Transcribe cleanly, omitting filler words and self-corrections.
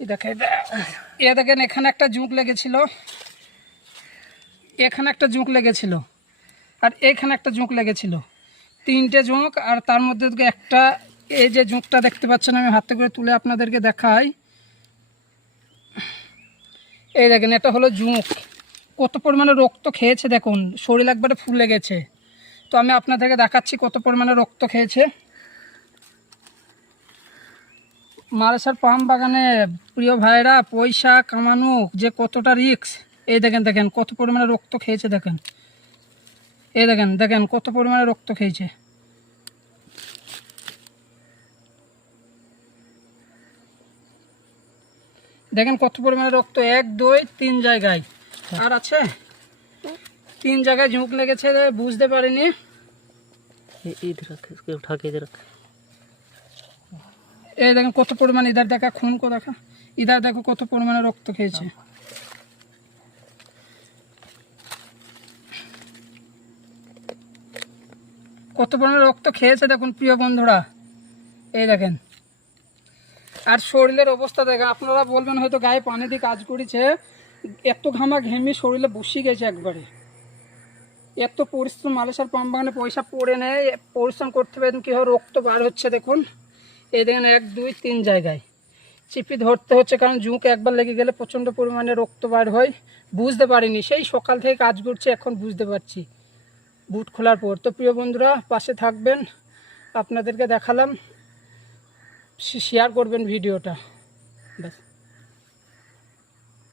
দেখেন এখানে একটা জুঁক লেগেছিল, এখানে একটা জুঁক লেগেছিল, আর এখানে একটা জুঁক লেগেছিল, 3টে জুঁক। আর তার মধ্যে একটা, এই যে জুঁকটা দেখতে পাচ্ছেন, আমি হাতে করে তুলে আপনাদেরকে দেখাই। এই দেখেন, এটা হলো জুঁক। কত পরিমাণে রক্ত খেয়েছে দেখুন, শরীর একবারে ফুলে গেছে। তো আমি আপনাদেরকে দেখাচ্ছি কত পরিমাণে রক্ত খেয়েছে। মালসার পাম বাগানে প্রিয় ভাইরা, পয়সা কামানো যে কতটা রিস্ক। এই দেখেন কত পরিমাণে রক্ত খেয়েছে দেখেন। এই দেখেন কত পরিমাণে রক্ত খেয়েছে। দেখেন কত পরিমাণে রক্ত, 1 2 3 জায়গায়। আর আছে 3 জায়গায় ঝুঁক লেগেছে, বুঝতে পারিনি। এই দেখেন কত পরিমাণে, ইধার দেখা, খুন কো দেখা, ইধার দেখো কত পরিমাণে রক্ত খেয়েছে। কত পরিমাণে রক্ত খেয়েছে দেখুন প্রিয় বন্ধুরা। এই দেখেন, আর শরীরের অবস্থা দেখেন। আপনারা বলবেন হয়তো গায়ে পানি দিয়ে কাজ করেছে, এত ঘামা ঘেমি শরীরে বসে গেছে একবারে। এত পরিশ্রম, মালসার পাম বাগানে পয়সা পড়ে নেয়, পরিশ্রম করতে পারেন, কীভাবে রক্ত বার হচ্ছে দেখুন। এই দেখেন 1 2 3 জায়গায় চিপি ধরতে হচ্ছে, কারণ জুঁক একবার লেগে গেলে প্রচণ্ড পরিমাণে রক্ত বার হয়। বুঝতে পারিনি, সেই সকাল থেকে কাজ করছি, এখন বুঝতে পারছি বুট খোলার পর। তো প্রিয় বন্ধুরা, পাশে থাকবেন, আপনাদেরকে দেখালাম, শেয়ার করবেন ভিডিওটা।